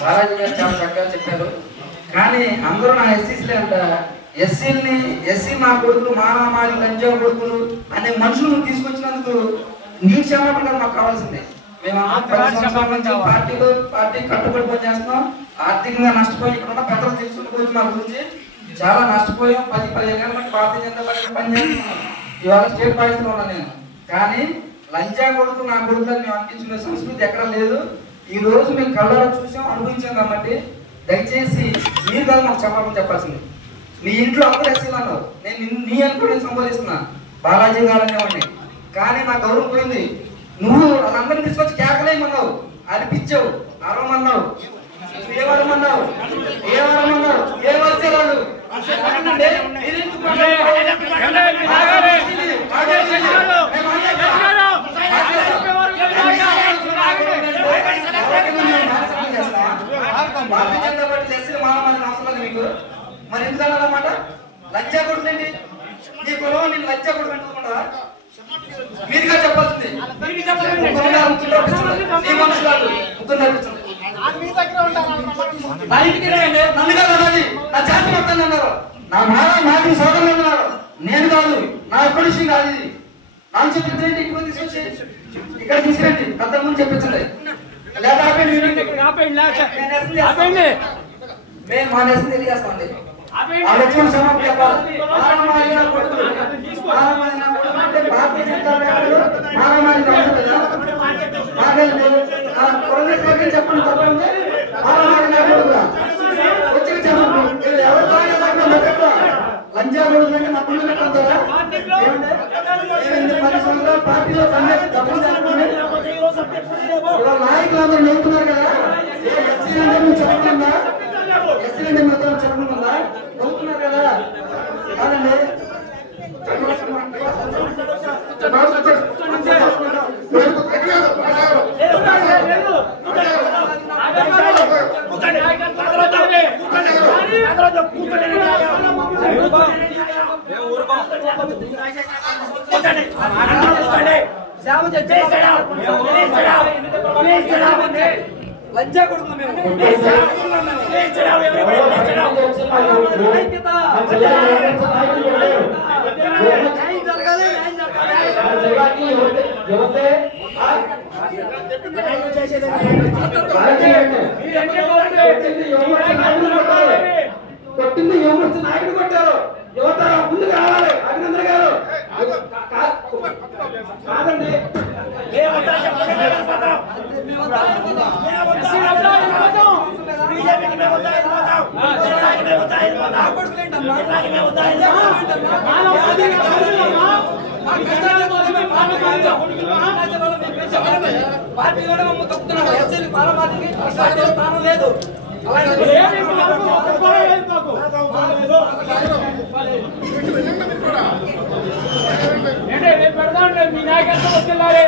బాలాజీ గారు చాలా చక్కగా చెప్పారు. కానీ అందరూ నా ఎస్సీసీలే అంట. ఎస్సీ మా కొడుకులు మానమాలి లంజా కొడుకులు అనే మనుషులను తీసుకొచ్చినందుకు నీ క్షమాపణ మాకు కావాల్సిందే. మేము పార్టీ కట్టుబడి పనిచేస్తున్నాం. ఆర్థికంగా నష్టపోయి ఇక్కడ ఉన్న పెద్దలు తెలుసుకోవచ్చు. మా గురించి చాలా నష్టపోయాం. 10-15 ఏళ్ళ మంది భారతీయ జనతా పార్టీ పనిచేస్తున్నాం. ఇవాళ స్టేట్ పార్టీలో ఉన్నా నేను. కానీ లంజా కొడుకు నా కొడుకులని మేము అనిపించుకునే సంస్కృతి ఎక్కడ లేదు. ఈ రోజు మేము కళ్ళలో చూసాం, అనుభవించాం. కాబట్టి దయచేసి మీరు కాదు మాకు క్షమాపణ చెప్పాల్సింది. నీ ఇంట్లో అందరూ ఎస్సీలు అన్నావు, నేను నీ అనుకుని సంబోధిస్తున్నా, బాలాజీ గారు అనేవాడిని. కానీ నా గౌరవం పోయింది. నువ్వు వాళ్ళందరినీ తీసుకొచ్చి కేకలేయమన్నావు, అనిపించావు, అరవమన్నావు, ఏమరమన్నావు, ఏ వచ్చారు వాళ్ళు భారతీయ జనతా పార్టీ ఎస్సీలు మానవాళ్ళని అవసరం మీకు. మరి ఎందుకు అన్నమాట లంచా కొడుకులండి నీ కులం నేను లంచా కొడుకు అంటున్నావా? మీరుగా చెప్పాల్సింది. నీ మనుషులు ముగ్గురు నడిపించండి. నన్నుగా అనాలి, నా జాతి మొత్తం అన్నారు, నా మాది సోదరులు అన్నారు. నేను కాదు, నా ఒక్క విషయం కాదు ఇది. నాకు చెప్పించండి, ఇక్కడ తీసుకొచ్చి ఇక్కడ తీసుకురండి, పెద్ద ముందు చెప్పించండి. లేదా మేము మానేసి తెలియజేస్తాండి. భారతీయ జనతా చెప్పండి తప్పండి. వచ్చి చెప్పండి ఎవరితో లంజా కొడుకులంటే నా పిల్లలు పెట్టారా? 10 సంవత్సరాలు పార్టీలో పనిచేసి డబ్బులు చెప్పండి. నాయకులందరూ నవ్వుతున్నారు కదా. ఎస్సీ అంటే నువ్వు చెప్పకుండా, ఎస్సీ అంటే మొత్తం చెప్పకుండా నవ్వుతున్నారు కదా. కాదండి లంచా కొడుకు కొట్టింది యువమోర్చ నాయకుడు కొట్టారు. యువత ముందుకు రావాలి. అభినందన్ గారు కాదండి, పార్టీలో తప్పుతున్నారు. ఎస్సీలు పార్టీకి స్థానం లేదు. మీ నాయకత్వం వచ్చిల్లారే.